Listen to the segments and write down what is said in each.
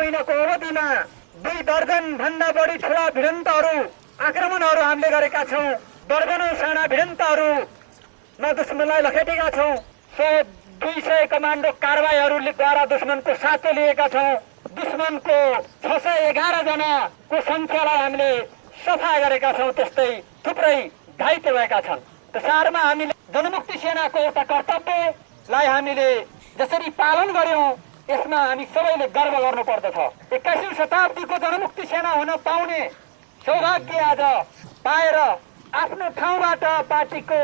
महिनाको अवधिमा 2 दर्जन भन्दा बढी ठुला भिडन्तहरू आक्रमणहरू हामीले गरेका छौं। दर्जनौं साना भिडन्तहरूमा दुश्मनलाई लखेटेका छौं। 100-200 कमान्डो कारबाहीहरूद्वारा दुश्मनको सातो लिएका छौं। दुश्मनको 611 जनाको संख्यालाई हामीले सफा गरेका छौं। त्यस्तै थुप्रै घाइते भएका छन्। त्यसैमा हामीले जनमुक्ति सेनाको एउटा कर्तव्यलाई हामीले जसरी पालन गर्यौं यसमा हामी सबैले गर्व गर्नुपर्दछ। 21औं शताब्दीको जनमुक्ति सेना हुन पाउने सौभाग्य आज पाएर आफ्नो ठाउँबाट पार्टीको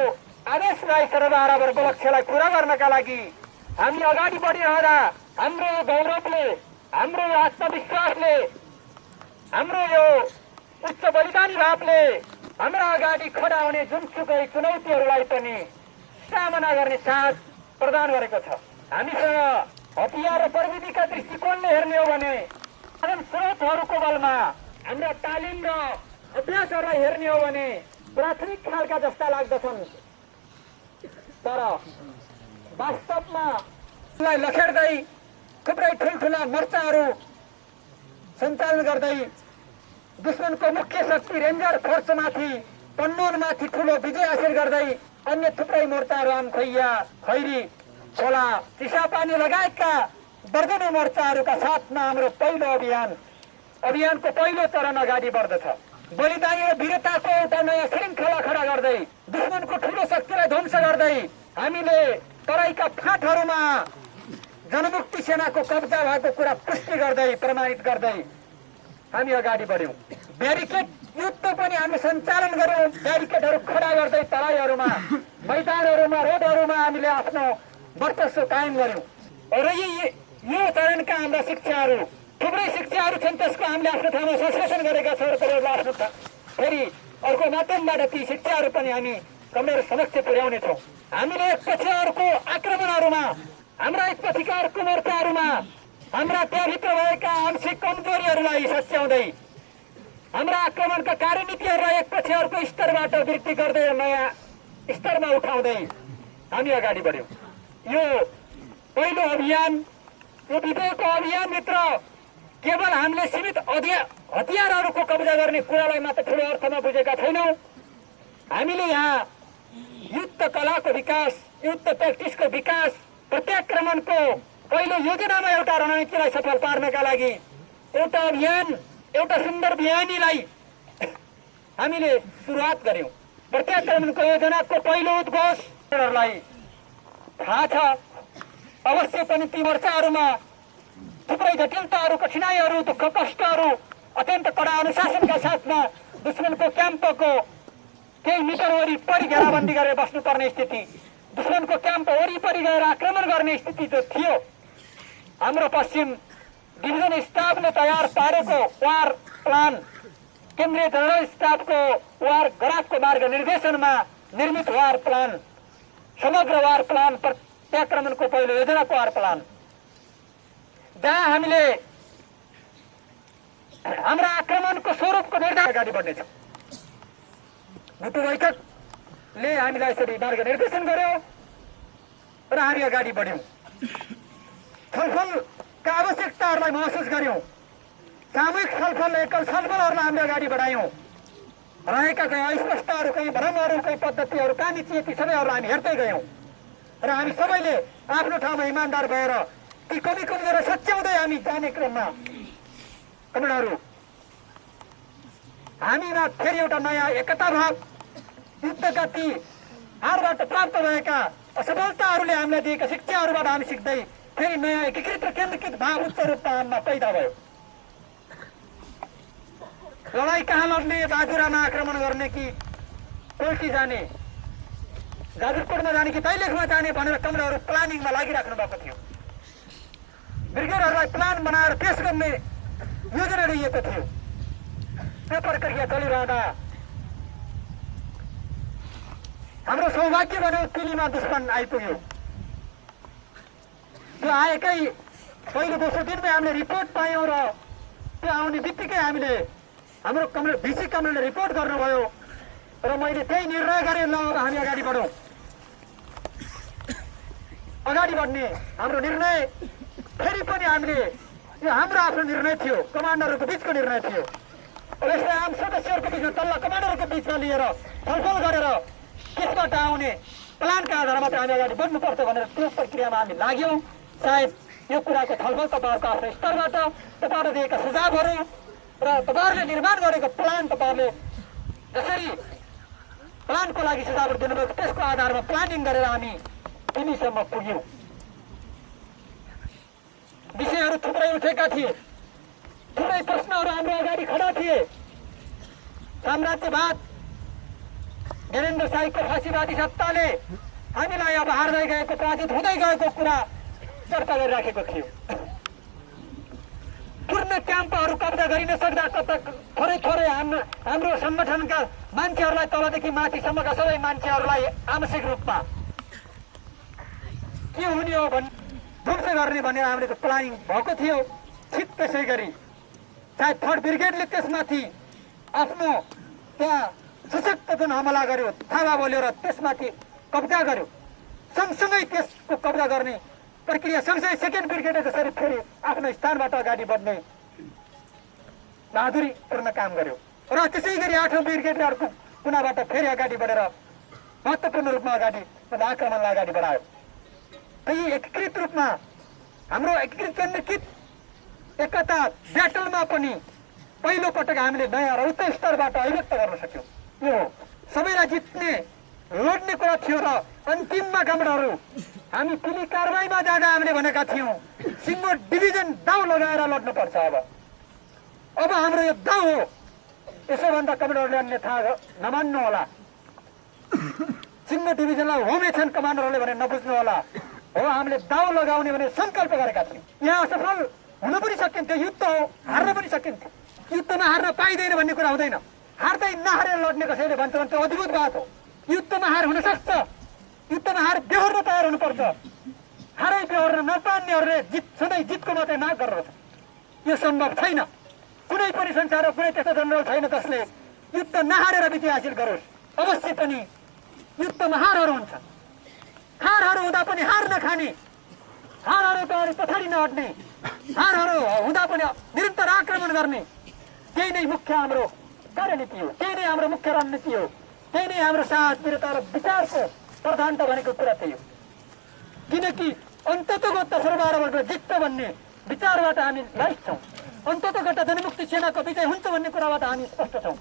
आदेशलाई सर्वहारावर उपलक्ष्यलाई पूरा गर्नका लागि हामी अगाडि बढिरहँदा हाम्रो गौरवले, हाम्रो आत्मविश्वासले, हाम्रो यो उच्च बलिदानी भावले हाम्रा अगाडि खडा हुने जुनसुकै चुनौतीहरूलाई पनि सामना गर्ने साहस प्रदान गरेको छ। हामीसँग हतियार र प्रविधिका दृष्टिकोणले हेर्ने हो भने स्रोतहरूको बलमा हाम्रा तालिम र अभ्यासहरूलाई हेर्ने हो भने प्राथमिक खालका जस्ता लाग्दछन्, तर वास्तवमा लखेड्दै थुप्रै ठुल्ठुला मोर्चाहरू सञ्चालन गर्दै दुश्मनको मुख्य शक्ति रेन्जर फोर्समाथि पन्नोनमाथि ठुलो विजय हासिल गर्दै अन्य थुप्रै मोर्चाहरू आमखैया, खैरी, खोला, चिसापानी लगायतका दर्जनौं मोर्चाहरूका साथमा हाम्रो पहिलो अभियानको पहिलो चरण अगाडि बढ्दछ। बलिदानी र वीरताको एउटा नयाँ श्रृङ्खला खडा गर्दै दुश्मनको ठुलो शक्तिलाई ध्वंस गर्दै हामीले तराईका फाँटहरूमा जनमुक्ति सेनाको कब्जा भएको कुरा पुष्टि गर्दै प्रमाणित गर्दै हामी अगाडि बढ्यौं। ब्यारिकेड युद्ध पनि हामीले सञ्चालन गर्यौं। ब्यारिकेडहरू खडा गर्दै तराईहरूमा, मैदानहरूमा, रोडहरूमा हामीले आफ्नो वर्चस्व कायम गर्यौं। र यो चरणका हाम्रा शिक्षाहरू, थुप्रै शिक्षाहरू छन्, त्यसको हामीले आफ्नो ठाउँमा संश्लेषण गरेका छौँ र त्यसलाई आफ्नो फेरि अर्को माध्यमबाट ती शिक्षाहरू पनि हामी कमरेड समक्ष पुर्याउनेछौँ। हामीले एकपछि अर्को आक्रमणहरूमा, हाम्रा एकपछिका अर्को मोर्चाहरूमा हाम्रा त्यहाँभित्र भएका आंशिक कमजोरीहरूलाई सच्याउँदै हाम्रा आक्रमणका कार्यनीतिहरूलाई एकपछि अर्को स्तरबाट वृद्धि गर्दै नयाँ स्तरमा उठाउँदै हामी अगाडि बढ्यौं। यो पहिलो अभियान, यो विजयको अभियानभित्र केवल हामीले सीमित हतियारहरूको कब्जा गर्ने कुरालाई मात्र ठूलो अर्थमा बुझेका छैनौं। हामीले यहाँ युद्ध कलाको विकास, युद्ध प्र्याक्टिसको विकास, प्रत्याक्रमणको पहिलो योजनामा एउटा रणनीतिलाई सफल पार्नका लागि एउटा अभियान, एउटा सुन्दर बिहानीलाई हामीले सुरुवात गर्यौं। प्रत्याक्रमणको योजनाको पहिलो उद्घोषहरूलाई थाहा छ। अवश्य पनि ती मोर्चाहरूमा थुप्रै जटिलताहरू, कठिनाइहरू, दुःख कष्टहरू, अत्यन्त कडा अनुशासनका साथमा दुश्मनको क्याम्पको केही मिटर वरिपरि घेराबन्दी गरेर बस्नुपर्ने स्थिति, दुश्मनको क्याम्प वरिपरि गएर आक्रमण गर्ने स्थिति जो थियो, हाम्रो पश्चिम डिभिजन स्टाफले तयार पारेको वार प्लान, केन्द्रीय जनरल स्टाफको वार गराफको मार्ग निर्देशनमा निर्मित वार प्लान, समग्र वार प्लान, प्रत्याक्रमणको पहिलो योजनाको वार प्लान, जहाँ हामीले हाम्रा आक्रमणको स्वरूपको निर्धारण अगाडि बढ्नेछ। मुटु बैठकले हामीलाई यसरी मार्ग निर्देशन गर्यो र हामी अगाडि बढ्यौं। छलफलका आवश्यकताहरूलाई महसुस गर्यौं। सामूहिक छलफल, एकल छलफलहरूलाई हामीले अगाडि बढायौं। रहेका कहीँ अस्पष्टहरू, कहीँ भ्रमहरू, कहीँ पद्धतिहरू कहाँ निचिए ती सबैहरूलाई हामी हेर्दै गयौं र हामी सबैले आफ्नो ठाउँमा इमान्दार भएर ती कमी कमजोरी सच्याउँदै हामी जाने क्रममा कमरेडहरू हामीमा फेरि एउटा नयाँ एकता भाव, युद्धका ती हारबाट प्राप्त भएका असफलताहरूले हामीलाई दिएका शिक्षाहरूबाट हामी सिक्दै फेरि नयाँ एकीकृत र केन्द्रीकृत भाव उच्च रूपमा हाम्रा पैदा भयो। लडाईँ कहाँ लड्ने, बाजुरामा आक्रमण गर्ने कि कोल्टी जाने, जाजरकोटमा जाने कि दैलेखमा जाने भनेर कमरेडहरू प्लानिङमा लागिराख्नु भएको थियो। ब्रिगेडहरूलाई प्लान बनाएर पेश गर्ने योजना लिएको थियो। त्यो प्रक्रिया चलिरहँदा हाम्रो सौभाग्य भन्यो तिलीमा दुश्मन आइपुग्यो। त्यो आएकै पहिलो दोस्रो दिनमै हामीले रिपोर्ट पायौँ र त्यो आउने बित्तिकै हामीले हाम्रो कमरेड भिसी कमरेडले रिपोर्ट गर्नुभयो र मैले त्यही निर्णय गरेँ, ल अब हामी अगाडि बढौँ। अगाडि बढ्ने हाम्रो निर्णय फेरि पनि हामीले यो हाम्रो आफ्नो निर्णय थियो, कमान्डरहरूको बिचको निर्णय थियो। अब यसलाई आम सदस्यहरूको बिचमा तल्ला कमान्डरहरूको बिचमा लिएर छलफल गरेर त्यसबाट आउने प्लानका आधारमा चाहिँ हामी अगाडि बढ्नुपर्छ भनेर त्यो प्रक्रियामा हामी लाग्यौँ। सायद यो कुराको छलफल तपाईँहरूको आफ्नो स्तरबाट तपाईँहरूले दिएका सुझावहरू र तपाईँहरूले निर्माण गरेको प्लान तपाईँहरूले जसरी प्लानको लागि सुझावहरू दिनुभयो त्यसको आधारमा प्लानिङ गरेर हामी यिनीसम्म पुग्यौँ। विषयहरू थुप्रै उठेका थिए, थुप्रै प्रश्नहरू हाम्रो अगाडि खडा थिए। साम्राज्यवाद, वीरेन्द्र शाहीको फाँसीवादी सत्ताले हामीलाई अब हार्दै गएको, पराजित हुँदै गएको कुरा चर्चा गरिराखेको थियो। पूर्ण क्याम्पहरू कब्जा गरिन सक्दा थोरै थोरै हाम्रो संगठनका मान्छेहरूलाई तलदेखि माथिसम्मका सबै मान्छेहरूलाई आंशिक रूपमा के हुने हो ध्वंस गर्ने भनेर हामीले प्लानिङ भएको थियो। ठिक त्यसै गरी सायद 3rd ब्रिगेडले त्यसमाथि आफ्नो त्यहाँ सशक्त जुन हमला गर्यो, थाहा बोल्यो र त्यसमाथि कब्जा गर्यो। सँगसँगै त्यसको कब्जा गर्ने प्रक्रिया सँगसँगै 2nd ब्रिगेडले जसरी फेरि आफ्नो स्थानबाट अगाडि बढ्ने बहादुरीपूर्ण काम गर्यो र त्यसै गरी 8औं ब्रिगेडले अर्को कुनाबाट फेरि अगाडि बढेर महत्त्वपूर्ण रूपमा आक्रमणलाई अगाडि बढायो। यी एकीकृत रूपमा हाम्रो एकीकृत केन्द्रीकृत एकता ब्याटलमा पनि पहिलो पटक हामीले नयाँ र उच्च स्तरबाट अभिव्यक्त गर्न सक्यौँ। यो सबैलाई जित्ने लड्ने कुरा थियो र अन्तिममा कमान्डरहरू हामी पुलिस कारबाहीमा जाँदा हामीले भनेका थियौँ सिङ्गो डिभिजन दाउ लगाएर लड्नुपर्छ। अब हाम्रो यो दाउ हो। यसोभन्दा कमान्डरहरूले अन्यथा नमान्नु होला। सिङ्गो डिभिजनलाई होमेछन् कमान्डरहरूले भने नबुझ्नु होला। हो, हामीले दाउ लगाउने भने सङ्कल्प गरेका थियौँ। यहाँ असफल हुन पनि सकिन्थ्यो, युद्ध हो, हार्न पनि सकिन्थ्यो। युद्धमा हार्न पाइँदैन भन्ने कुरा हुँदैन। हार्दै नहारेर लड्ने कसैले भन्छ भने त्यो अद्भुत बात हो। युद्धमा हार हुन सक्छ, युद्धमा हार बेहोर्न तयार हुनुपर्छ। हारै बेहोर्न नपान्नेहरूले सधैँ जितको मात्रै माग गर्दछ। यो सम्भव छैन। कुनै पनि संसारमा कुनै त्यस्तो जनरल छैन जसले युद्ध नहारेर विजय हासिल गरोस्। अवश्य पनि युद्धमा हारहरू हुन्छन्। हारहरू हुँदा पनि हार नखाने, हारहरू पछाडि नहट्ने, हारहरू हुँदा पनि निरन्तर आक्रमण गर्ने, त्यही नै मुख्य हाम्रो कार्यनीति हो। त्यही नै हाम्रो मुख्य रणनीति हो। त्यही नै हाम्रो साहस, वीरता र विचारको प्रधानता भनेको कुरा त्यही हो। किनकि अन्ततगत 10-12 जित्छ भन्ने विचारबाट हामी लाइक छौँ। अन्ततगत जनमुक्ति सेनाको विजय हुन्छ भन्ने कुराबाट हामी स्पष्ट छौँ।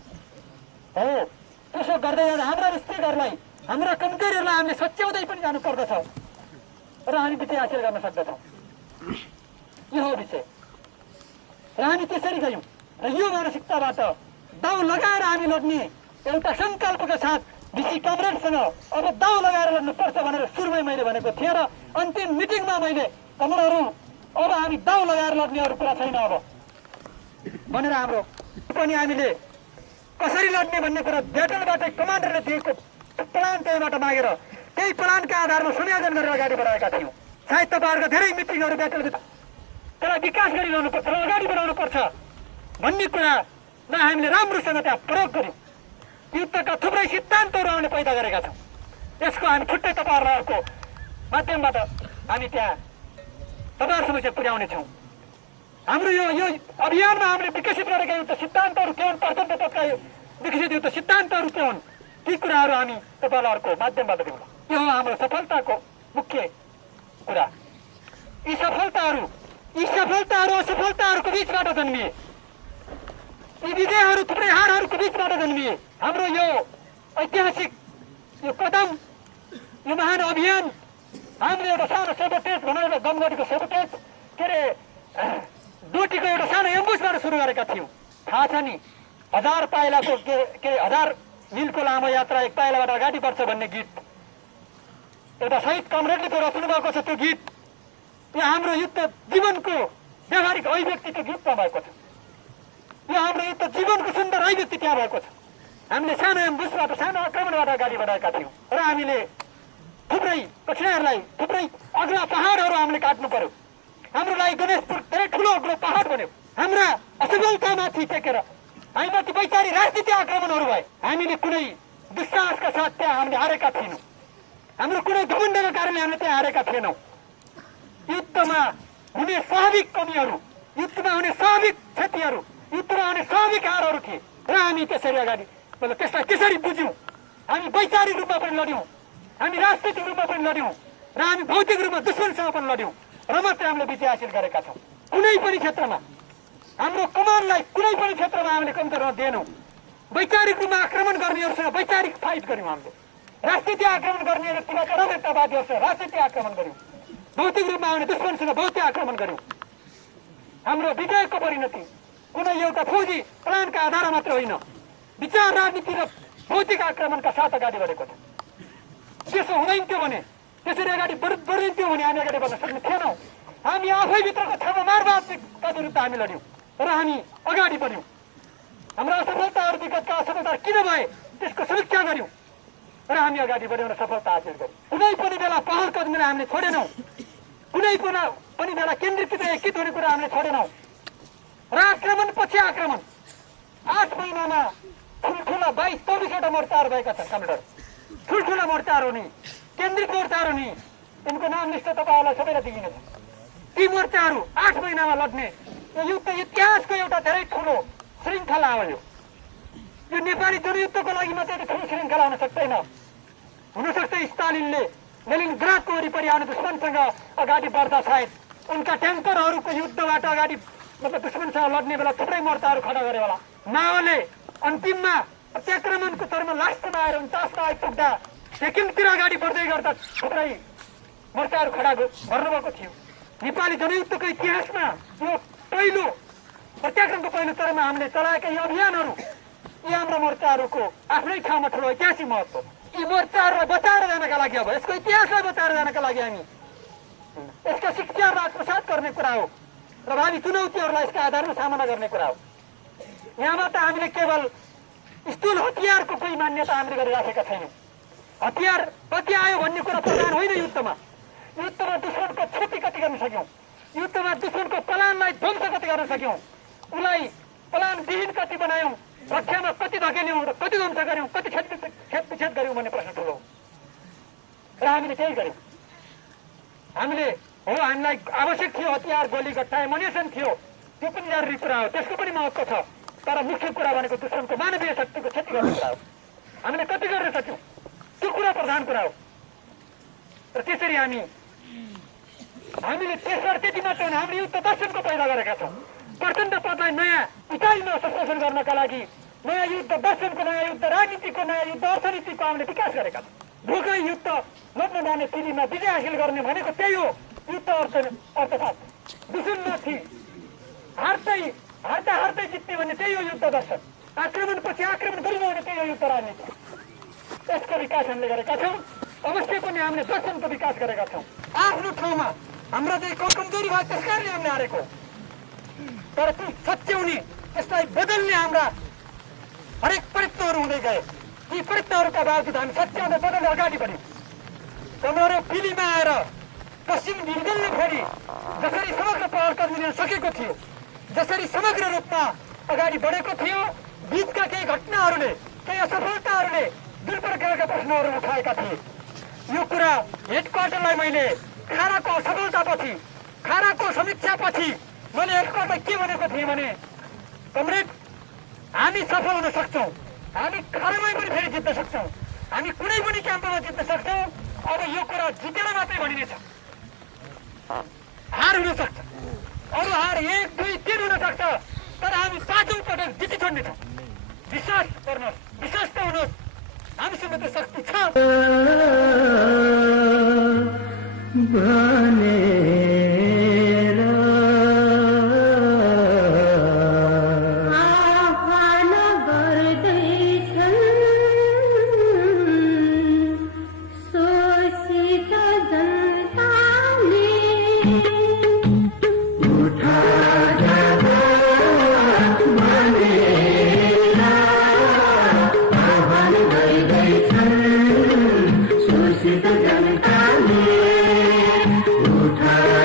हो, त्यसो गर्दै जाँदा हाम्रा रिश्तेदारलाई, हाम्रा कमजोरीहरूलाई हामीले सच्याउँदै पनि जानु पर्दछ र हामी विजय हासिल गर्न सक्दछौँ। यो हो विषय र हामी त्यसरी गयौँ र यो मानसिकताबाट दाउ लगाएर हामी लड्ने एउटा सङ्कल्पका साथ विसी कमरेडसँग अब दाउ लगाएर लड्नुपर्छ भनेर सुरुमै मैले भनेको थिएँ र अन्तिम मिटिङमा मैले कमरेडहरू अब हामी दाउ लगाएर लड्ने अरू कुरा छैन अब भनेर हाम्रो पनि हामीले कसरी लड्ने भन्ने कुरा ब्याटलबाटै कमान्डरले दिएको प्लान त्यहीबाट मागेर त्यही प्लानका आधारमा संयोजन गरेर अगाडि बढाएका थियौँ। सायद तपाईँहरूको धेरै मिटिङहरू ब्याटलभित्र त्यसलाई विकास गरिरहनुपर्छ र अगाडि बढाउनुपर्छ भन्ने कुरालाई हामीले राम्रोसँग त्यहाँ प्रयोग गर्यौँ। युद्धका थुप्रै सिद्धान्तहरू हामीले पैदा गरेका छौँ। यसको हामी छुट्टै तपाईँहरूको माध्यमबाट हामी त्यहाँ तपाईँहरू समक्ष पुर्याउनेछौँ। हाम्रो यो अभियानमा हामीले विकसित गरेका एउटा सिद्धान्तहरू के हुन्, प्रचण्डका विकसित एउटा सिद्धान्तहरू के हुन्, ती कुराहरू हामी तपाईँहरूको माध्यमबाट दिउँला। यो हो हाम्रो सफलताको मुख्य कुरा। यी सफलताहरू असफलताहरूको बिचबाट जन्मिए, यी विजयहरू थुप्रै हारहरूको बिचबाट जन्मिए। हाम्रो यो ऐतिहासिक यो कदम, यो महान अभियान हामीले एउटा सानो सेबोटेज भनेर गमगढीको सेबोटेज के अरे डोटीको एउटा सानो एम्बुसबाट सुरु गरेका थियौँ। थाहा छ नि, 1000 पाइलाको के 1000 मिलको लामो यात्रा 1 पाइलाबाट अगाडि बढ्छ भन्ने गीत एउटा शहीद कमरेडले रच्नु भएको छ। त्यो गीत यो हाम्रो युद्ध जीवनको व्यावहारिक अभिव्यक्तिको गीतमा भएको छ। यो हाम्रो युद्ध जीवनको सुन्दर अभिव्यक्ति त्यहाँ भएको छ। हामीले सानो एम्बुसबाट, सानो आक्रमणबाट अगाडि बढाएका थियौँ र हामीले थुप्रै कठिनाइहरूलाई, थुप्रै अग्ला पहाडहरू हामीले काट्नु पर्यो। हाम्रो लागि गणेशपुर धेरै ठुलो अग्लो पहाड बन्यो। हाम्रा असफलतामाथि टेकेर हामीमाथि वैचारिक राजनीति आक्रमणहरू भए। हामीले कुनै दुस्साहसका साथ त्यहाँ हामीले हारेका थिएनौँ। हाम्रो कुनै घमण्डका कारणले हामीले त्यहाँ हारेका थिएनौँ। युद्धमा हुने स्वाभाविक कमीहरू, युद्धमा हुने स्वाभाविक क्षतिहरू, युद्धमा हुने स्वाभाविक हारहरू थिए र हामी त्यसरी अगाडि मतलब त्यसलाई त्यसरी बुझ्यौँ। हामी वैचारिक रूपमा पनि लड्यौँ, हामी राजनैतिक रूपमा पनि लड्यौँ र हामी भौतिक रूपमा दुश्मनसँग पनि लड्यौँ र मात्रै हामीले विजय हासिल गरेका छौँ। कुनै पनि क्षेत्रमा हाम्रो कमानलाई कुनै पनि क्षेत्रमा हामीले कमजोर दिएनौँ। वैचारिक रूपमा आक्रमण गर्नेहरूसँग वैचारिक फाइट गऱ्यौँ, हामीले राजनीतिक आक्रमण गर्ने व्यक्तिगत राजनीतिवादीहरूसँग राजनीतिक आक्रमण गऱ्यौँ, भौतिक रूपमा आउने दुश्मनसँग भौतिक आक्रमण गऱ्यौँ। हाम्रो विजयको परिणति कुनै एउटा फौजी प्लानका आधारमा मात्र होइन, विचार राजनीति र भौतिक आक्रमणका साथ अगाडि बढेको छ। त्यसो हुँदैन भने, त्यसरी अगाडि बढिन्थ्यो भने हामी अगाडि बढ्न सक्ने थिएनौँ। हामी आफैभित्रको ठाउँमा मारवादका विरुद्ध हामी लड्यौँ र हामी अगाडि बढ्यौँ। हाम्रा असफलताहरू विगतका असफलता किन भए त्यसको समीक्षा गऱ्यौँ र हामी अगाडि बढ्यौँ र सफलता हासिल गऱ्यौँ। कुनै पनि बेला पहल कदमीलाई हामीले छोडेनौँ, कुनै पनि बेला केन्द्रीकृत एकीकृत हुने कुरा हामीले छोडेनौँ र आक्रमण पछि आक्रमण 8 महिनामा ठुल्ठुला 22-24वटा मोर्चाहरू भएका छन्। कमान्डर ठुल्ठुला मोर्चाहरू नि केन्द्रित मोर्चाहरू नि यिनको नाम लिस्ट तपाईँहरूलाई सबैलाई दिइनेछ। ती मोर्चाहरू 8 महिनामा लड्ने यो युद्ध इतिहासको एउटा धेरै ठुलो श्रृङ्खला हो। यो नेपाली जनयुद्धको लागि मात्रै ठुलो श्रृङ्खला हुन सक्दैन। हुनसक्छ स्टालिनले लेनिनग्राडको वरिपरि आउने दुश्मनसँग अगाडि बढ्दा सायद उनका ट्याङ्करहरूको युद्धबाट अगाडि मतलब दुश्मनसँग लड्ने बेला थुप्रै मोर्चाहरू खडा गरे होला। माओले अन्तिममा प्रत्याक्रमणको तर्फमा लास्टमा आएर 49 आइपुग्दा सेकेन्डतिर अगाडि बढ्दै गर्दा थुप्रै मोर्चाहरू खडा गर्नुभएको थियो। नेपाली जनयुद्धको इतिहासमा यो पहिलो प्रत्याक्रमणको पहिलो चरणमा हामीले चलाएका यी अभियानहरू, यी हाम्रा मोर्चाहरूको आफ्नै ठाउँमा ठुलो ऐतिहासिक महत्त्व। यी मोर्चाहरूलाई बचाएर जानका लागि, अब यसको इतिहासलाई बचाएर जानका लागि हामी यसका शिक्षाहरूलाई आत्मसात गर्ने कुरा हो र भावी चुनौतीहरूलाई यसका आधारमा सामना गर्ने कुरा हो। यहाँबाट हामीले केवल स्थूल हतियारको कोही मान्यता हामीले गरिराखेका छैनौँ। हतियार कति आयो भन्ने कुरा प्रधान होइन। युद्धमा दुश्मनको क्षति कति गर्न सक्यौँ, युद्धमा दुश्मनको प्लानलाई ध्वंस कति गर्न सक्यौँ, उसलाई प्लानविहीन कति बनायौँ, रक्षामा कति धकेल्यौँ र कति ध्वंस गऱ्यौँ, कति क्षतविक्षेप गऱ्यौँ भन्ने प्रश्न ठुलो हो र हामीले त्यही गऱ्यौँ। हामीले हामीलाई आवश्यक थियो हतियार, गोली गट्टा, एमुनिसन थियो, त्यो पनि जरुरी कुरा हो, त्यसको पनि महत्त्व छ। तर मुख्य कुरा भनेको दुश्मनको मानवीय शक्तिको क्षति गर्ने कुरा हो। हामीले कति गर्न सक्यौँ त्यो कुरा प्रधान कुरा हो। र त्यसरी हामीले त्यसबाट त्यति मात्र होइन, हामीले युद्ध दर्शनको पैदा गरेका छौँ। प्रचण्ड पदलाई नयाँ इकाइमा संशोधन गर्नका लागि नयाँ युद्ध दर्शनको, नयाँ युद्ध राजनीतिको, नयाँ युद्ध अर्थनीतिको हामीले विकास गरेका छौँ। ढोकै युद्ध लड्न जाने पिँढीमा विजय हासिल गर्ने भनेको त्यही हो। युद्ध अर्थशास्त्र दुश्मनमाथि हार्दै जित्ने भन्ने त्यही हो युद्ध दर्शन। आक्रमण पछि आक्रमण गरिनु भने त्यही हो युद्ध राजनीति। यसको विकास हामीले गरेका छौँ। अवश्य पनि हामीले दर्शनको विकास गरेका छौँ। आफ्नो ठाउँमा हाम्रो चाहिँ कमजोरी भयो, त्यस कारणले हामीले हारेको। तर ती सच्याउने, त्यसलाई बदल्ने हाम्रा हरेक प्रयत्नहरू हुँदै गए। ती प्रयत्नहरूका बावजुद हामी सच्याउँदै बदल्दै अगाडि बढ्यौँ। हाम्रो पिलीमा आएर पश्चिम डिभिजनले फेरि जसरी समग्र पहल कदमी लिन सकेको थियो, जसरी समग्र रूपमा अगाडि बढेको थियो, बीचका केही घटनाहरूले, केही असफलताहरूले जुन प्रकारका प्रश्नहरू उठाएका थिए, यो कुरा हेडक्वार्टरलाई मैले खाराको असफलतापछि, खाराको समीक्षापछि मैले हेडक्वार्टर के भनेको थिएँ भने, कमरेड हामी सफल हुन सक्छौँ, हामी खारामै पनि फेरि जित्न सक्छौँ, हामी कुनै पनि क्याम्पमा जित्न सक्छौँ। अब यो कुरा जितेर मात्रै भनिनेछ, हार हुन सक्छ, अरू हार 1, 2, 3 हुन सक्छ, तर हामी 5औं पटक जिति छोड्नेछौँ। विश्वास गर्नुहोस्, विश्वास त हुनुहोस्, हामीसँग त शक्ति छ। जनता ने उठा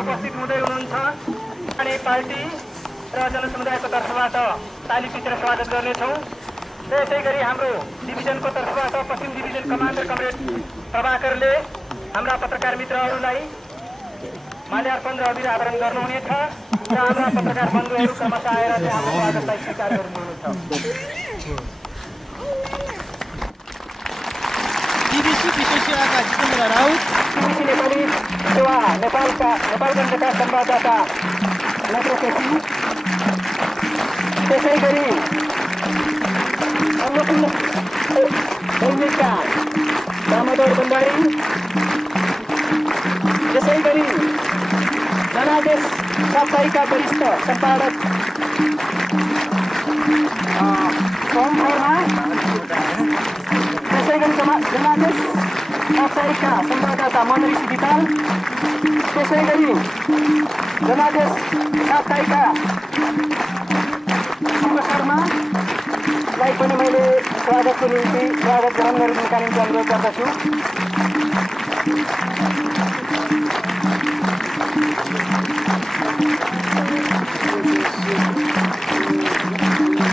उपस्थित हुँदै हुनुहुन्छ अनि पार्टी र जनसमुदायको तर्फबाट तालीपित्र स्वागत गर्नेछौँ। त्यसै गरी हाम्रो डिभिजनको तर्फबाट पश्चिम डिभिजन कमान्डर कमरेड प्रभाकरले हाम्रा पत्रकार मित्रहरूलाई माल्यार्पण र अभिवादन गर्नुहुनेछ र हाम्रा पत्रकार बन्धुहरू क्रमशः आएर हाम्रो स्वागतलाई स्वीकार गर्नुहुनेछ। बीबीसी विशेष सेवाका जितेन्द्र राउत, बीबीसी नेपाली सेवा नेपालगञ्जका संवाददाता नत्र केसी, त्यसै गरी दैनिकका दामोदर भण्डारी, त्यसै गरी जनादेश साप्ताहिकका वरिष्ठ सम्पादक सोम शर्मा, त्यसै गरी जनादेश साप्ताहिकका संवाददाता मन्त्री विताल, त्यसै गरी जनादेश साप्ताहिकका शिव शर्मालाई पनि मैले स्वागतको निम्ति स्वागत ग्रहण गरिदिनका निम्ति अनुरोध गर्दछु।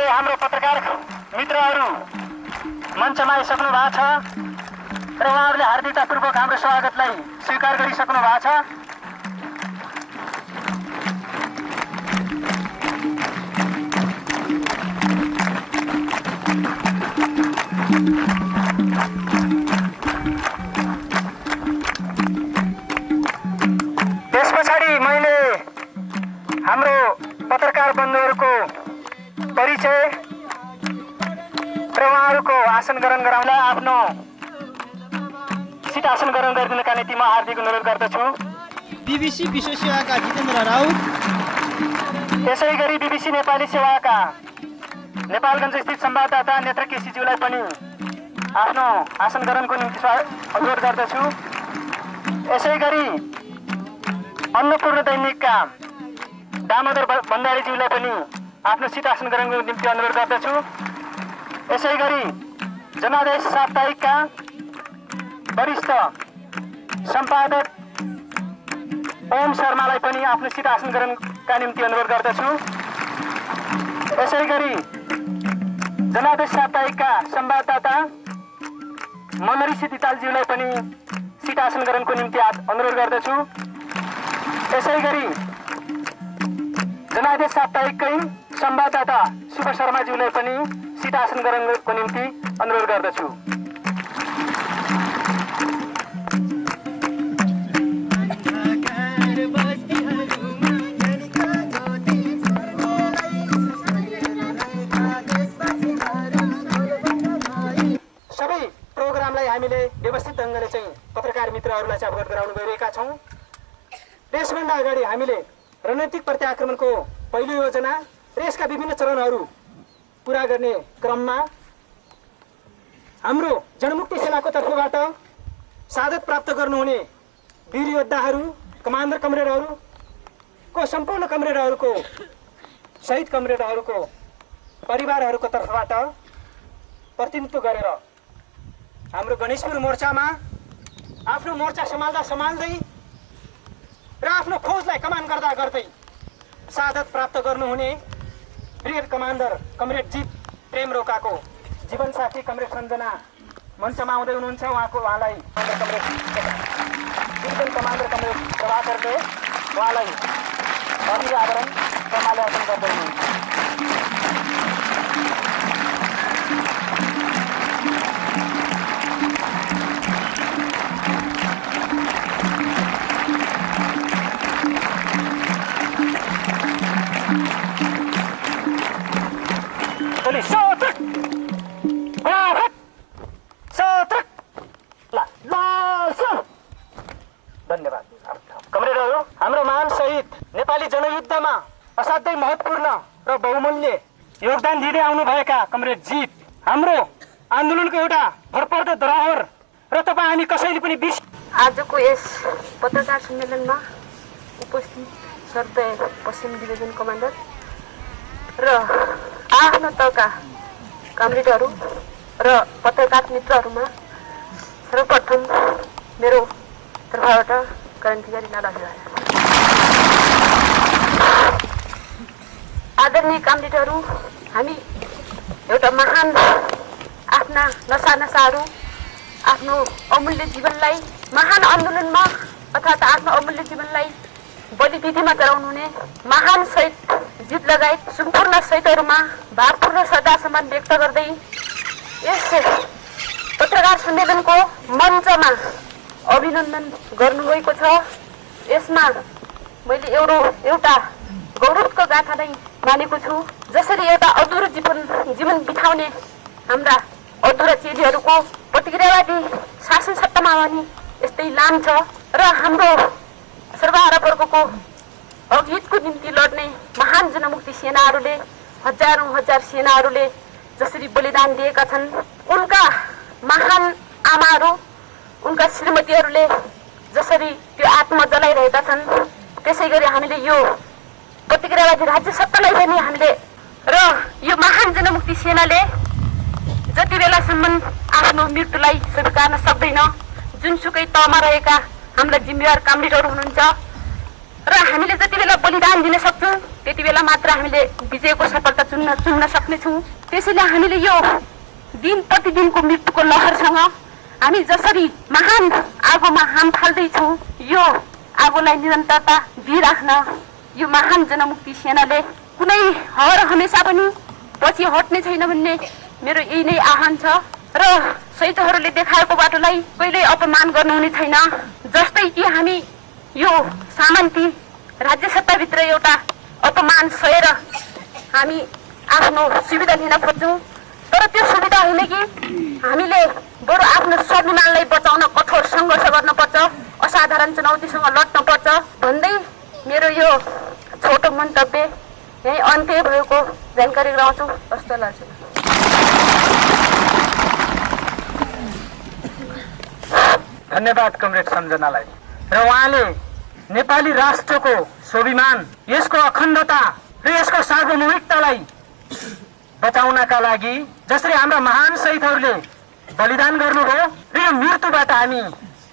हाम्रो पत्रकार मित्रहरू मञ्चमा आइसक्नु भएको छ र उहाँहरूले हार्दिकतापूर्वक हाम्रो स्वागतलाई स्वीकार गरिसक्नु भएको छ। त्यस पछाडि मैले हाम्रो पत्रकार बन्धुहरूको परिचय र उहाँहरूको आसन ग्रहण गराउन आफ्नो सिट आसन ग्रहण गरिदिनका निम्ति म हार्दिक अनुरोध गर्दछु। बीबीसी विशेष सेवाका जितेन्द्र राउत, त्यसै गरी बीबीसी नेपाली सेवाका नेपालगञ्ज स्थित संवाददाता नेत्र केसीज्यूलाई पनि आफ्नो आसन ग्रहणको निम्ति अनुरोध गर्दछु। यसै गरी अन्नपूर्ण दैनिकका दामोदर भण्डारीज्यूलाई पनि आफ्नो सिट आसन ग्रहणको निम्ति अनुरोध गर्दछु। यसै गरी जनादेश साप्ताहिकका वरिष्ठ सम्पादक ओम शर्मालाई पनि आफ्नो सिट आसन ग्रहणका निम्ति अनुरोध गर्दछु। यसै गरी जनादेश साप्ताहिकका संवाददाता मनरी दितालज्यूलाई पनि सिट आसन ग्रहणको निम्ति अनुरोध गर्दछु। यसै गरी जनादेश साप्ताहिककै संवाददाता शुभ शर्माज्यूलाई पनि सिट आसन ग्रहणको निम्ति अनुरोध गर्दछु। सबै प्रोग्रामलाई हामीले व्यवस्थित ढङ्गले चाहिँ पत्रकार मित्रहरूलाई चाहिँ अवगत गराउन गइरहेका छौँ। त्यसभन्दा अगाडि हामीले रणनीतिक प्रत्याक्रमणको पहिलो योजना र यसका विभिन्न चरणहरू पूरा गर्ने क्रममा हाम्रो जनमुक्ति सेनाको तर्फबाट शहादत प्राप्त गर्नुहुने वीर योद्धाहरू, कमान्डर कमरेडहरूको सम्पूर्ण कमरेडहरूको शहीद कमरेडहरूको परिवारहरूको तर्फबाट प्रतिनिधित्व गरेर हाम्रो गणेशपुर मोर्चामा आफ्नो मोर्चा सम्हाल्दै र आफ्नो खोजलाई कमान गर्दा गर्दै शहादत प्राप्त गर्नुहुने ब्रिगेड कमान्डर कमरेड जीत प्रेम रोकाको जीवनसाथी कमरेड सञ्जना मञ्चमा आउँदै हुनुहुन्छ। उहाँलाई कमान्डर कमरेड प्रभाकरले उहाँलाई अभिवादन समालोचन गर्दै हुनुहुन्छ। धन्यवाद। कमरेडहरू, हाम्रो महान शहीद नेपाली जनयुद्धमा असाध्यै महत्त्वपूर्ण र बहुमूल्य योगदान दिँदै आउनुभएका कमरेड जीत हाम्रो आन्दोलनको एउटा भरपर्दो धरोहर र तपाईँ हामी कसैले पनि आजको यस पत्रकार सम्मेलनमा उपस्थित सर्वोदय पश्चिम डिभिजन कमान्डर र आफ्नो तहका कमरेडहरू र पत्रकार मित्रहरूमा सर्वप्रथम मेरो तर्फबाट क्रान्ति गरी आदरणीय कमरेडहरू, हामी एउटा महान आफ्ना नसाहरू आफ्नो अमूल्य जीवनलाई महान आन्दोलनमा अर्थात् आफ्नो अमूल्य जीवनलाई बलिविधिमा गराउनुहुने महान शहीद जीत लगायत सम्पूर्ण शहीदहरूमा भावपूर्ण श्रद्धासम्मान व्यक्त गर्दै यस पत्रकार सम्मेलनको मञ्चमा अभिनन्दन गर्नुभएको छ। यसमा मैले एउटा गौरवको गाथा नै मानेको छु। जसरी एउटा अधुरो जीवन बिताउने हाम्रा अधुरा चेलीहरूको प्रतिक्रियावादी शासन सत्तामा पनि यस्तै लान्छ र हाम्रो सर्वहारा वर्गको अघितको निम्ति लड्ने महान जनमुक्ति सेनाहरूले हजार सेनाहरूले जसरी बलिदान दिएका छन्, उनका महान आमाहरू, उनका श्रीमतीहरूले जसरी त्यो आत्मा जलाइरहेका छन्, त्यसै गरी हामीले यो प्रतिक्रियावादी राज्य सत्तालाई पनि हामीले र यो महान जनमुक्ति सेनाले जति बेलासम्म आफ्नो मृत्युलाई स्वीकार्न सक्दैन, जुनसुकै तहमा रहेका हाम्रा जिम्मेवार कमरेडहरू हुनुहुन्छ र हामीले जति बेला बलिदान दिन सक्छौँ त्यति बेला मात्र हामीले विजयको सफलता चुन्न सक्नेछौँ। त्यसैले हामीले यो दिन प्रतिदिनको मृत्युको लहरसँग हामी जसरी महान आगोमा हाम फाल्दैछौँ, यो आगोलाई निरन्तरता दिइराख्न यो महान जनमुक्ति सेनाले कुनै हर हमेसा पनि पछि हट्ने छैन भन्ने मेरो यही नै आह्वान छ र शहीदहरूले देखाएको बाटोलाई कहिल्यै अपमान गर्नुहुने छैन। जस्तै कि हामी यो सामन्ती राज्य सत्ताभित्र एउटा अपमान सहेर हामी आफ्नो सुविधा लिन खोज्छौँ, तर त्यो सुविधा होइन कि हामीले बरु आफ्नो स्वाभिमानलाई बचाउन कठोर सङ्घर्ष गर्नुपर्छ, असाधारण चुनौतीसँग लड्नुपर्छ भन्दै मेरो यो छोटो मन्तव्य यही अन्त्य भएको जानकारी गराउँछु। कस्तो लाग्छ? धन्यवाद कमरेड सम्झनालाई। र उहाँले नेपाली राष्ट्रको स्वाभिमान, यसको अखण्डता र यसको सार्वभौमिकतालाई बचाउनका लागि जसरी हाम्रा महान शहीदहरूले बलिदान गर्नुभयो र यो मृत्युबाट हामी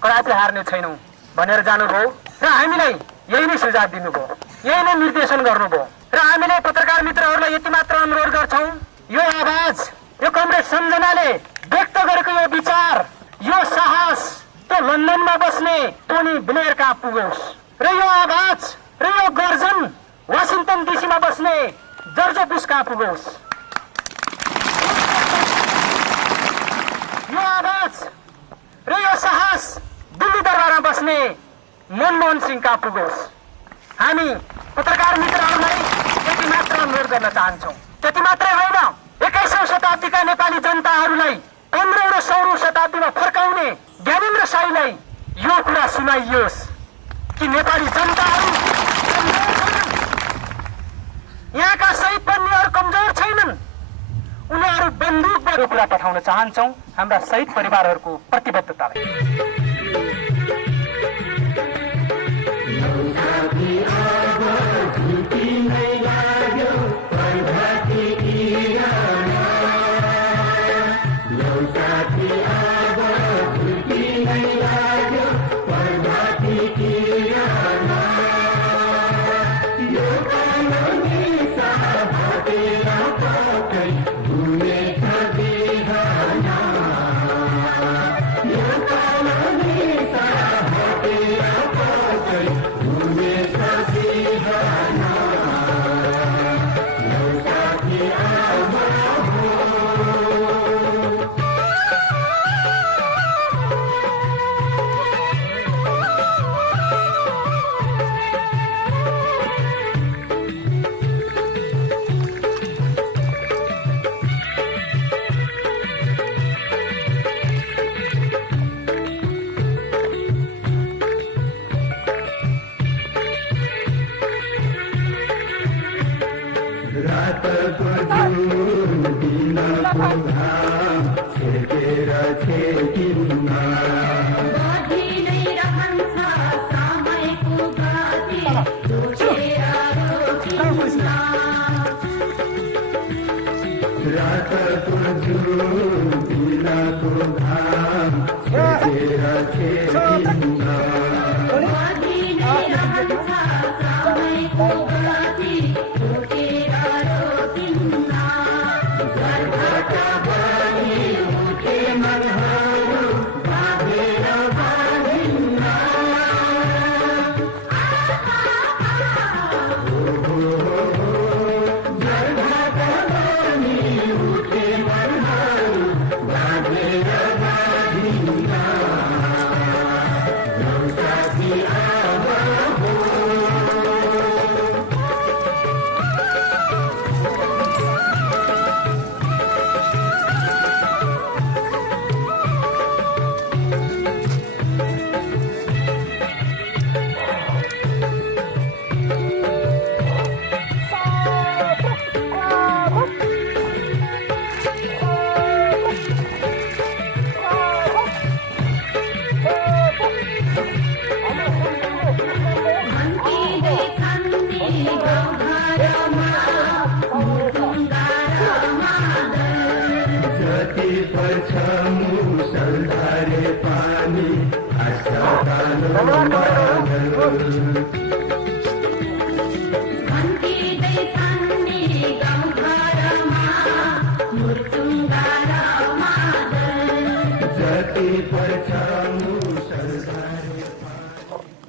कदापि हार्ने छैनौँ भनेर जानुभयो र हामीलाई यही नै सुझाव दिनुभयो, यही नै निर्देशन गर्नुभयो र हामीले पत्रकार मित्रहरूलाई यति मात्र अनुरोध गर्छौँ, यो आवाज, यो कमरेड सम्झनाले व्यक्त गरेको यो विचार, यो साहस त्यो लन्डनमा बस्ने टोनी ब्लेयर कहाँ पुगोस् र यो आवाज र यो गर्जन वाशिंटन डीसीमा बस्ने जर्ज बुश कहाँ पुगोस्। यो आवाज र यो साहस दिल्ली दरबारमा बस्ने मनमोहन सिंह कहाँ पुगोस्। हामी पत्रकार मित्रहरूलाई यति मात्र अनुरोध गर्न चाहन्छौँ। त्यति मात्रै होइन, 21औं शताब्दीका नेपाली जनताहरूलाई 15औं र 16औं शताब्दीमा फर्काउने ज्ञानेन्द्र शाहीलाई यो कुरा सुनाइयोस् कि नेपाली जनताहरू यहाँका शहीद बन्नेहरू कमजोर छैनन्, उनीहरू बन्दुकबाट कुरा पठाउन चाहन्छौँ हाम्रा शहीद परिवारहरूको प्रतिबद्धतालाई।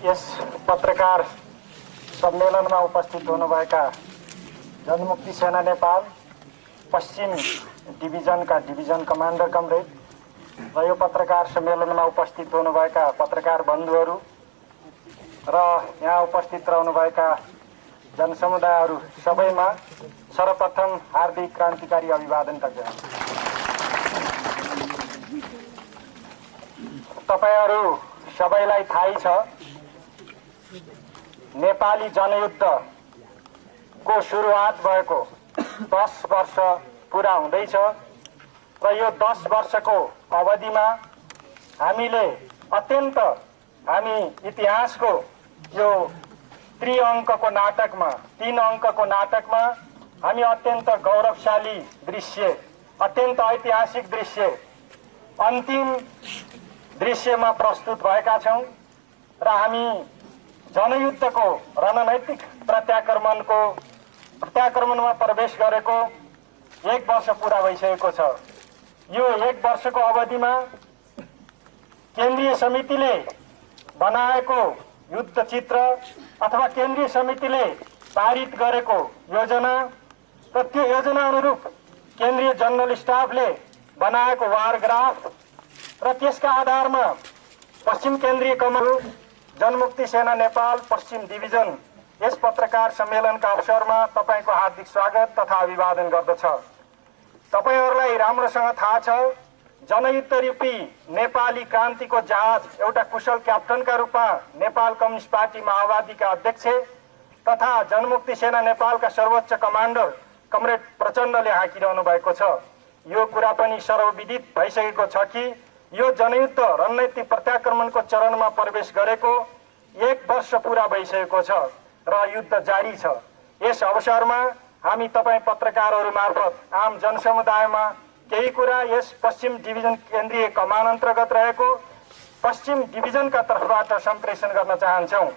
यस पत्रकार सम्मेलनमा उपस्थित हुनुभएका जनमुक्ति सेना नेपाल पश्चिम डिभिजनका डिभिजन कमान्डर कमरेड र यो पत्रकार सम्मेलनमा उपस्थित हुनुभएका पत्रकार बन्धुहरू र यहाँ उपस्थित रहनुभएका जनसमुदायहरू सबैमा सर्वप्रथम हार्दिक क्रान्तिकारी अभिवादन टक्राउँछु। तपाईहरू सबैलाई थाहै छ, नेपाली जनयुद्धको सुरुवात भएको 10 वर्ष पूरा हुँदैछ र यो 10 वर्षको अवधिमा हामीले अत्यन्त हामी इतिहासको यो 3 अङ्कको नाटकमा हामी अत्यन्त गौरवशाली दृश्य, अत्यन्त ऐतिहासिक दृश्य अन्तिम दृश्यमा प्रस्तुत भएका छौँ र हामी जनयुद्धको रणनैतिक प्रत्याक्रमणमा प्रवेश गरेको 1 वर्ष पुरा भइसकेको छ। यो 1 वर्षको अवधिमा केन्द्रीय समितिले बनाएको युद्ध चित्र अथवा केन्द्रीय समितिले पारित गरेको योजना र त्यो योजना अनुरूप केन्द्रीय जनरल स्टाफले बनाएको वार ग्राफ र त्यसका आधारमा पश्चिम केन्द्रीय कमान्ड जनमुक्ति सेना नेपाल पश्चिम डिभिजन यस पत्रकार सम्मेलनका अवसरमा तपाईको हार्दिक स्वागत तथा अभिवादन गर्दछ। तपाईहरुलाई राम्रोसँग थाहा छ, जनयुद्ध रूपी नेपाली क्रान्तिको जहाज एउटा कुशल क्याप्टनका रूपमा नेपाल कम्युनिस्ट पार्टी माओवादीका अध्यक्ष तथा जनमुक्ति सेना नेपालका सर्वोच्च कमान्डर कमरेड प्रचण्डले हाँकिरहनु भएको छ। यो कुरा पनि सर्वविदित भइसकेको छ कि यो जनयुद्ध रणनीतिक प्रत्याक्रमणको चरणमा प्रवेश गरेको 1 वर्ष पुरा भइसकेको छ र युद्ध जारी छ। यस अवसरमा हामी तपाईं पत्रकारहरू मार्फत आम जनसमुदायमा केही कुरा यस पश्चिम डिभिजन केन्द्रीय कमान अन्तर्गत रहेको पश्चिम डिभिजनका तर्फबाट सम्प्रेषण गर्न चाहन्छौँ।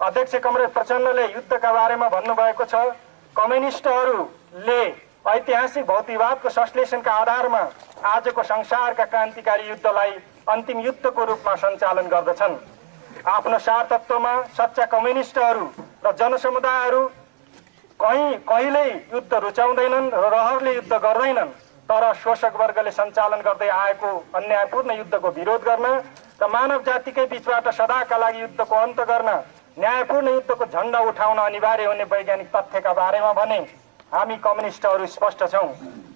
अध्यक्ष कमरेड प्रचण्डले युद्धका बारेमा भन्नुभएको छ, कम्युनिस्टहरूले ऐतिहासिक भौतिकवादको संश्लेषणका आधारमा आजको संसारका क्रान्तिकारी युद्धलाई अन्तिम युद्धको रूपमा सञ्चालन गर्दछन्। आफ्नो सारतत्वमा सच्चा कम्युनिस्टहरू र जनसमुदायहरू कहिल्यै युद्ध रुचाउँदैनन् र रहरले युद्ध गर्दैनन्, तर शोषक वर्गले सञ्चालन गर्दै आएको अन्यायपूर्ण युद्धको विरोध गर्न र मानव जातिकै बीचबाट सदाका लागि युद्धको अन्त गर्न न्यायपूर्ण युद्धको झण्डा उठाउन अनिवार्य हुने वैज्ञानिक तथ्यका बारेमा भने हामी कम्युनिस्टहरू स्पष्ट छौँ।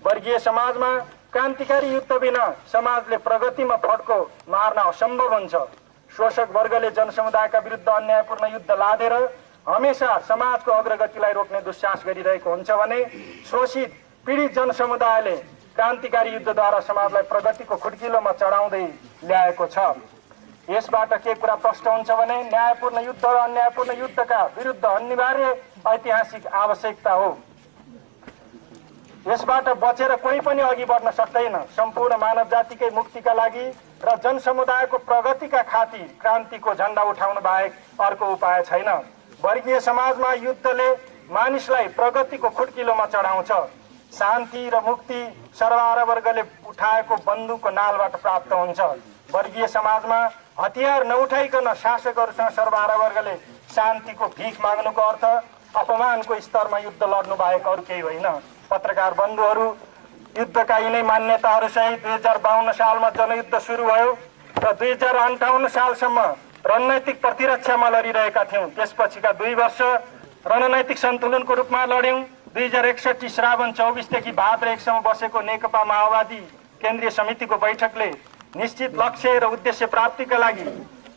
वर्गीय समाजमा क्रान्तिकारी युद्ध बिना समाजले प्रगतिमा फड्को मार्न असम्भव हुन्छ। शोषक वर्गले जनसमुदायका विरुद्ध अन्यायपूर्ण युद्ध लादेर हमेशा समाजको अग्रगतिलाई रोक्ने दुस्साहस गरिरहेको हुन्छ भने शोषित पीडित जनसमुदायले क्रान्तिकारी युद्धद्वारा समाजलाई प्रगतिको खुड्किलोमा चढाउँदै ल्याएको छ। यसबाट के कुरा प्रष्ट हुन्छ भने न्यायपूर्ण युद्ध र अन्यायपूर्ण युद्धका विरुद्ध अनिवार्य ऐतिहासिक आवश्यकता हो। यसबाट बचेर कोही पनि अघि बढ्न सक्दैन। सम्पूर्ण मानव जातिकै मुक्तिका लागि र जनसमुदायको प्रगतिका खातिर क्रान्तिको झण्डा उठाउनु बाहेक अर्को उपाय छैन। वर्गीय समाजमा युद्धले मानिसलाई प्रगतिको खुड्किलोमा चढाउँछ। शान्ति र मुक्ति सर्वहारा वर्गले उठाएको बन्दुकको नालबाट प्राप्त हुन्छ। वर्गीय समाजमा हतियार नउठाइकन शासकहरूसँग सर्वहारा वर्गले शान्तिको भीख माग्नुको अर्थ अपमानको स्तरमा युद्ध लड्नु बाहेक अरू केही होइन। पत्रकार बन्धुहरू, युद्धका यिनै मान्यताहरूसहित 2052 सालमा जनयुद्ध सुरु भयो र 2058 सालसम्म रणनैतिक प्रतिरक्षामा लडिरहेका थियौँ। त्यसपछिका 2 वर्ष रणनैतिक सन्तुलनको रूपमा लड्यौँ। 2061 श्रावण 24 देखि भाद्र 1 सम्म बसेको नेकपा माओवादी केन्द्रीय समितिको बैठकले निश्चित लक्ष्य र उद्देश्य प्राप्तिका लागि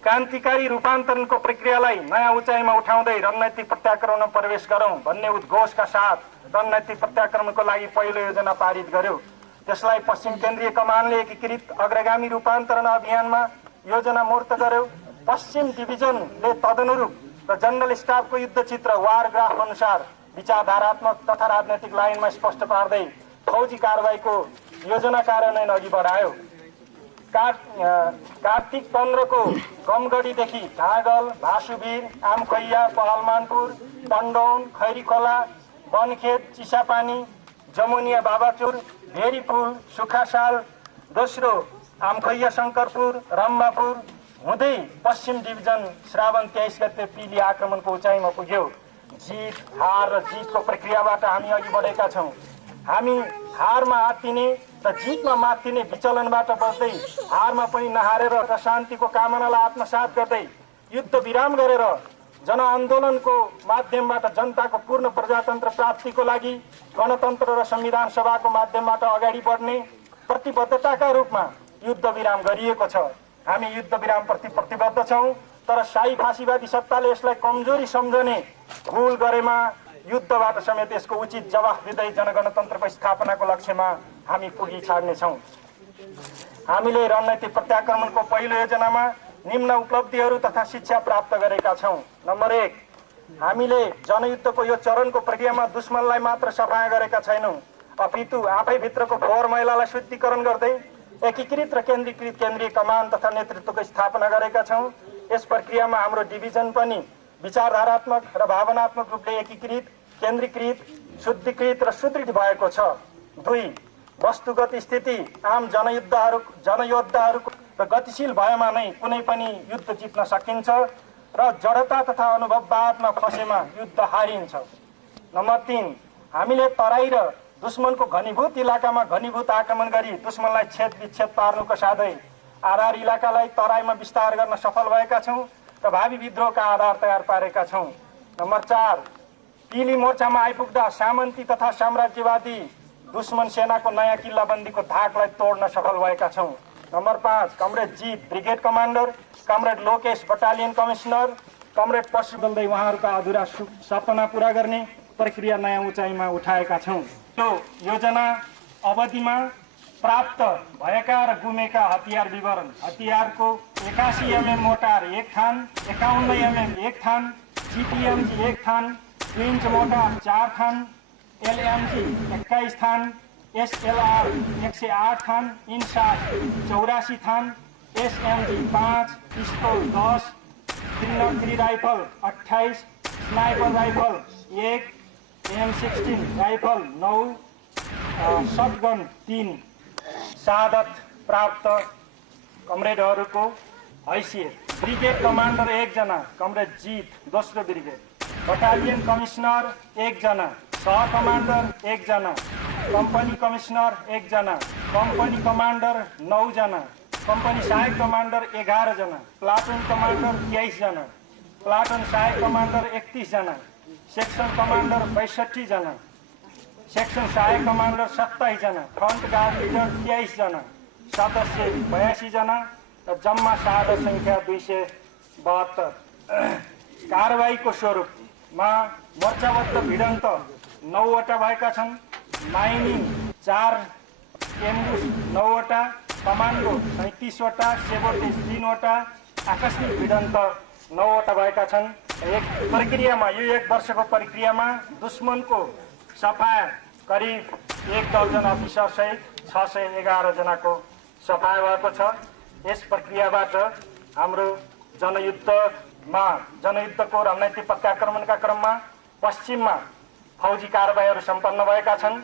क्रान्तिकारी रूपान्तरणको प्रक्रियालाई नयाँ उचाइमा उठाउँदै रणनैतिक प्रत्याक्रमणमा प्रवेश गरौँ भन्ने उद्घोषका साथ रणनैतिक प्रत्याक्रमणको लागि पहिलो योजना पारित गर्यो। त्यसलाई पश्चिम केन्द्रीय कमानले एकीकृत अग्रगामी रूपान्तरण अभियानमा योजना मूर्त गर्यो। पश्चिम डिभिजनले तदनुरूप र जनरल स्टाफको युद्ध चित्र वार ग्राफ अनुसार विचारधारात्मक तथा राजनैतिक लाइनमा स्पष्ट पार्दै फौजी कारबाहीको योजना कार्यान्वयन अघि बढायो। कार्तिक 15 को गमगढीदेखि झाँगल, भासुबीर, आमखैया, पहलमानपुर, टन्डौन, खैरीखोला, बनखेत, चिसापानी, जमुनिया, बाबाचुर, भेरीपुल, सुखासाल, दोस्रो आमखैया, शङ्करपुर, रम्बापुर हुँदै पश्चिम डिभिजन श्रावण 23 गते पिली आक्रमणको उचाइमा पुग्यो। जित, हार र जितको प्रक्रियाबाट हामी अघि बढेका छौँ। हामी हारमा आत्तिने र जितमा मात्तिने विचलनबाट बस्दै हारमा पनि नहारेर र शान्तिको कामनालाई आत्मसात गर्दै युद्ध विराम गरेर जनआन्दोलनको माध्यमबाट जनताको पूर्ण प्रजातन्त्र प्राप्तिको लागि गणतन्त्र र संविधान सभाको माध्यमबाट अगाडि बढ्ने प्रतिबद्धताका रूपमा युद्ध विराम गरिएको छ। हामी युद्ध विरामप्रति प्रतिबद्ध छौँ, तर शाही फाँसीवादी सत्ताले यसलाई कमजोरी सम्झने भुल गरेमा युद्धबाट समेत यसको उचित जवाफ दिँदै जनगणतन्त्रको स्थापनाको लक्ष्यमा हामी पुगी छाड्नेछौँ। हामीले रणनैतिक प्रत्याक्रमणको पहिलो योजनामा निम्न उपलब्धिहरू तथा शिक्षा प्राप्त गरेका छौँ। नम्बर 1, हामीले जनयुद्धको यो चरणको प्रक्रियामा दुश्मनलाई मात्र सफाया गरेका छैनौँ, अपितु आफै भित्रको फोहोर मैलालाई शुद्धिकरण गर्दै एकीकृत र केन्द्रीकृत केन्द्रीय कमान तथा नेतृत्वको स्थापना गरेका छौँ। यस प्रक्रियामा हाम्रो डिभिजन पनि विचारधारात्मक र भावनात्मक रूपले एकीकृत, केन्द्रीकृत, शुद्धिकृत र सुदृढ भएको छ। 2 वस्तुगत स्थिति आम जनयोद्धाहरूको र गतिशील भएमा नै कुनै पनि युद्ध जित्न सकिन्छ र जडता तथा अनुभववादमा फसेमा युद्ध हारिन्छ। नम्बर 3 हामीले तराई र दुश्मनको घनीभूत इलाकामा घनीभूत आक्रमण गरी दुश्मनलाई छेद विच्छेद पार्नुको साथै आधार इलाकालाई तराईमा विस्तार गर्न सफल भएका छौँ र भावी विद्रोहका आधार तयार पारेका छौँ। नम्बर 4 पिली मोर्चामा आइपुग्दा सामन्ती तथा साम्राज्यवादी दुश्मन सेनाको नयाँ किल्लाबन्दीको धाकलाई तोड्न सफल भएका छौँ। Number 5 comrade Jeet brigade commander, comrade Lokesh battalion commissioner, comrade पशु बन्दै उहाँहरूका अधुरा सपना पूरा गर्ने प्रक्रिया नयाँ उचाइमा उठाएका छौँ। यो योजना अवधिमा प्राप्त भएका र गुमेका हतियार विवरण: हतियारको 81 mm मोटार 1 थान, 51 mm 1 थान, GPMG 1 थान, 2 इंच मोटार 4 थान, LMG 21 थान, SLR 108 थान, इन्सास 84 थान, SMG 5, पिस्तौल 10, 303 rifle 28, sniper rifle 1, M16 rifle 9, shotgun 3। शहादत प्राप्त कमरेडहरूको हैसियत: ब्रिगेड कमान्डर 1 जना कमरेड जीत 2रो ब्रिगेड, बटालियन कमिसनर 1 जना, सह कमान्डर 1 जना, कम्पनी कमिसनर 1 जना, कम्पनी कमान्डर 9 जना, कम्पनी सहायक कमान्डर 11 जना, प्लाटुन कमान्डर 23 जना, प्लाटुन सहायक कमान्डर 31 जना, सेक्सन कमान्डर 62 जना, सेक्सन सहायक कमान्डर 27 जना, फ्रन्ट गार्ड लिडर 23 जना, सदस्य 82 जना र जम्मा शहादत संख्या 272। कारबाहीको स्वरूपमा मोर्चाबद्ध भिडन्त 9 वटा भएका छन्, माइनिङ 4, एम्बुस 9 वटा, कमान्डो 37 वटा, सेबोटेज 3 वटा, आकस्मिक भिडन्त 9 वटा भएका छन्। यो 1 वर्षको प्रक्रियामा दुश्मनको सफाया करिब 1 दर्जन अफिसर सहित 611 जनाको सफाया भएको छ। यस प्रक्रियाबाट हाम्रो जनयुद्धको रणनीतिक प्रत्याक्रमणका क्रममा पश्चिममा फौजी कारबाहीहरू सम्पन्न भएका छन्।